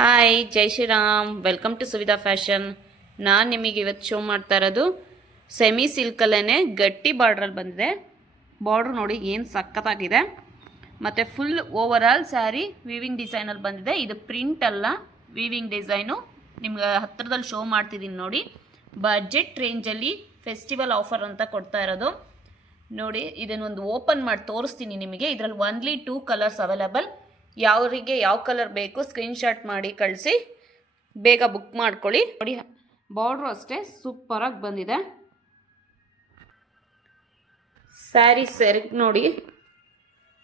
Hi Jai Shriram, welcome to Suvidha fashion. ನಾನು ನಿಮಗೆ ಇವತ್ತು ಶೋ ಮಾಡ್ತಾ ಇರೋದು ಸೆಮಿ ಸಿಲ್ಕಲ್ಲೇ ಗಟ್ಟಿ ಬಾರ್ಡ್ರಲ್ಲಿ ಬಂದಿದೆ. ಬಾರ್ಡ್ರ್ ನೋಡಿ ಏನು ಸಖತ್ತಾಗಿದೆ. ಮತ್ತು full over all sari weaving ಡಿಸೈನಲ್ಲಿ ಬಂದಿದೆ. ಇದು ಪ್ರಿಂಟ್ ಅಲ್ಲ, ವೀವಿಂಗ್ ಡಿಸೈನು. ನಿಮ್ಗೆ ಹತ್ತಿರದಲ್ಲಿ ಶೋ ಮಾಡ್ತಿದ್ದೀನಿ ನೋಡಿ. ಬಜೆಟ್ ರೇಂಜಲ್ಲಿ ಫೆಸ್ಟಿವಲ್ ಆಫರ್ ಅಂತ ಕೊಡ್ತಾ ಇರೋದು ನೋಡಿ. ಇದನ್ನೊಂದು ಓಪನ್ ಮಾಡಿ ತೋರಿಸ್ತೀನಿ ನಿಮಗೆ. ಇದರಲ್ಲಿ ಒನ್ಲಿ 2 ಕಲರ್ಸ್ ಅವೈಲಬಲ್. ಯಾವರಿಗೆ ಯಾವ ಕಲರ್ ಬೇಕು ಸ್ಕ್ರೀನ್ಶಾಟ್ ಮಾಡಿ ಕಳಿಸಿ, ಬೇಗ ಬುಕ್ ಮಾಡ್ಕೊಳ್ಳಿ. ನೋಡಿ, ಬಾರ್ಡ್ರು ಅಷ್ಟೇ ಸೂಪರಾಗಿ ಬಂದಿದೆ. ಸ್ಯಾರಿ ಸೆರ್ಗ್ ನೋಡಿ,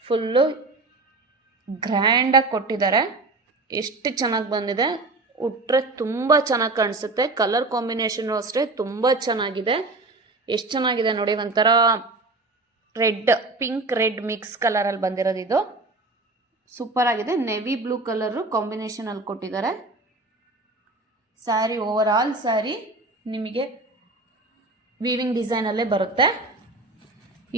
ಫುಲ್ಲು ಗ್ರ್ಯಾಂಡಾಗಿ ಕೊಟ್ಟಿದ್ದಾರೆ. ಎಷ್ಟು ಚೆನ್ನಾಗಿ ಬಂದಿದೆ. ಉಟ್ರೆ ತುಂಬ ಚೆನ್ನಾಗಿ ಕಾಣಿಸುತ್ತೆ. ಕಲರ್ ಕಾಂಬಿನೇಷನು ಅಷ್ಟೇ ತುಂಬ ಚೆನ್ನಾಗಿದೆ. ಎಷ್ಟು ಚೆನ್ನಾಗಿದೆ ನೋಡಿ. ಒಂಥರ ರೆಡ್, ಪಿಂಕ್ ರೆಡ್ ಮಿಕ್ಸ್ ಕಲರಲ್ಲಿ ಬಂದಿರೋದು ಇದು. ಸೂಪರ್ ಆಗಿದೆ. ನೆವಿ ಬ್ಲೂ ಕಲರು ಕಾಂಬಿನೇಷನಲ್ಲಿ ಕೊಟ್ಟಿದ್ದಾರೆ. ಸ್ಯಾರಿ ಓವರ್ ಆಲ್ ಸ್ಯಾರಿ ನಿಮಗೆ ವೀವಿಂಗ್ ಡಿಸೈನಲ್ಲೇ ಬರುತ್ತೆ.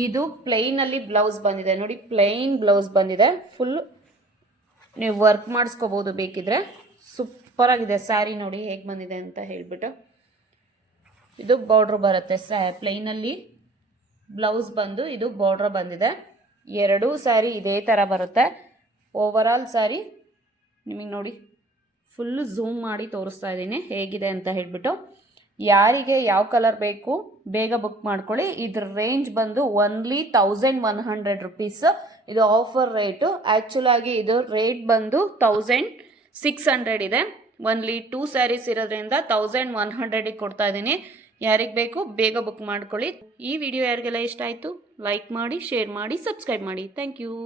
ಇದು ಪ್ಲೈನಲ್ಲಿ ಬ್ಲೌಸ್ ಬಂದಿದೆ ನೋಡಿ. ಪ್ಲೈನ್ ಬ್ಲೌಸ್ ಬಂದಿದೆ. ಫುಲ್ ನೀವು ವರ್ಕ್ ಮಾಡಿಸ್ಕೋಬೋದು ಬೇಕಿದ್ರೆ. ಸೂಪರಾಗಿದೆ ಸ್ಯಾರಿ ನೋಡಿ ಹೇಗೆ ಬಂದಿದೆ ಅಂತ ಹೇಳಿಬಿಟ್ಟು. ಇದು ಬಾರ್ಡ್ರ್ ಬರುತ್ತೆ. ಪ್ಲೈನಲ್ಲಿ ಬ್ಲೌಸ್ ಬಂದು ಇದು ಬಾರ್ಡ್ರ್ ಬಂದಿದೆ. ಎರಡೂ ಸ್ಯಾರಿ ಇದೇ ಥರ ಬರುತ್ತೆ. ಓವರ್ ಆಲ್ ಸ್ಯಾರಿ ನಿಮಗೆ ನೋಡಿ ಫುಲ್ಲು ಝೂಮ್ ಮಾಡಿ ತೋರಿಸ್ತಾ ಇದ್ದೀನಿ ಹೇಗಿದೆ ಅಂತ ಹೇಳಿಬಿಟ್ಟು. ಯಾರಿಗೆ ಯಾವ ಕಲರ್ ಬೇಕು ಬೇಗ ಬುಕ್ ಮಾಡ್ಕೊಳ್ಳಿ. ಇದ್ರ ರೇಂಜ್ ಬಂದು ಓನ್ಲಿ 1100 ರುಪೀಸ್. ಇದು ಆಫರ್ ರೇಟು. ಆ್ಯಕ್ಚುಲಾಗಿ ಇದು ರೇಟ್ ಬಂದು 1600 ಇದೆ. ಓನ್ಲಿ 2 ಸ್ಯಾರೀಸ್ ಇರೋದ್ರಿಂದ 1100ಗೆ ಕೊಡ್ತಾ ಇದ್ದೀನಿ. ಯಾರಿಗೆ ಬೇಕು ಬೇಗ ಬುಕ್ ಮಾಡ್ಕೊಳ್ಳಿ. ಈ ವಿಡಿಯೋ ಯಾರಿಗೆಲ್ಲ ಇಷ್ಟ ಆಯಿತು ಲೈಕ್ ಮಾಡಿ, ಶೇರ್ ಮಾಡಿ, ಸಬ್ಸ್ಕ್ರೈಬ್ ಮಾಡಿ. Thank you.